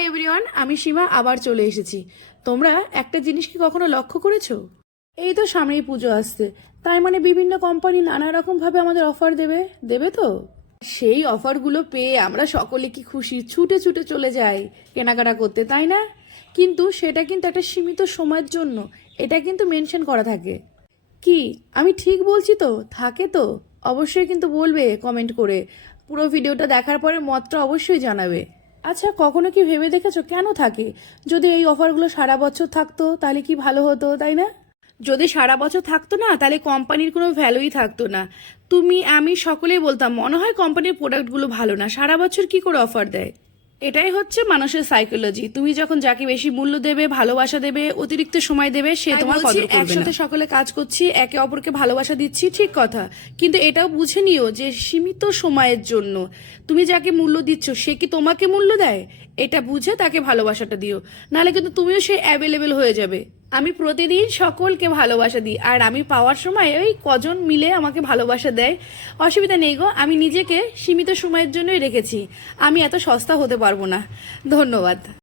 Hi everyone, আমি সীমা, আবার চলে এসেছি। তোমরা একটা জিনিস কি কখনো লক্ষ্য করেছ? এই তো সামনেই পুজো আসছে। তাই মানে বিভিন্ন কোম্পানি নানা রকম ভাবে আমাদের অফার দেবে। দেবে তো? সেই অফারগুলো পেয়ে আমরা সকলে কি খুশি? ছুটে ছুটে চলে যাই কেনাকাটা করতে, তাই না? কিন্তু সেটা কিন্তু একটা সীমিত সময়ের জন্য। এটা কিন্তু মেনশন করা থাকে। কি? আমি ঠিক বলছি তো? থাকে তো? অবশ্যই কিন্তু বলবে কমেন্ট করে। পুরো ভিডিওটা দেখার পরে মতটা অবশ্যই জানাবে। আচ্ছা কখনো কি ভেবে দেখেছ কেন থাকে? যদি এই অফারগুলো সারা বছর থাকতো, তাহলে কি ভালো হতো, তাই না? যদি সারা বছর থাকতো না, তাহলে কোম্পানির কোনো ভ্যালুই থাকতো না। তুমি, আমি সকলেই বলতাম, মনে হয় কোম্পানির প্রোডাক্টগুলো ভালো না, সারা বছর কি করে অফার দেয়? এটাই হচ্ছে মানুষের সাইকোলজি তুমি যখন যাকে বেশি মূল্য দেবে ভালোবাসা দেবে অতিরিক্ত সময় দেবে সে তোমার কদর করবে একসাথে সকলে কাজ করছি একে অপরকে ভালোবাসা দিচ্ছি ঠিক কথা। কিন্তু এটাও বুঝে নিও যে সীমিত সময়ের জন্য তুমি যাকে মূল্য দিচ্ছ সে কি তোমাকে মূল্য দেয়? এটা বুঝে তাকে ভালোবাসাটা দিও। নাহলে কিন্তু তুমিও সে অ্যাভেলেবেল হয়ে যাবে। আমি প্রতিদিন সকলকে ভালোবাসা দিই, আর আমি পাওয়ার সময় ওই কজন মিলে আমাকে ভালোবাসা দেয়। অসুবিধা নেই গো, আমি নিজেকে সীমিত সময়ের জন্যই রেখেছি। আমি এত সস্তা হতে পারব না। ধন্যবাদ।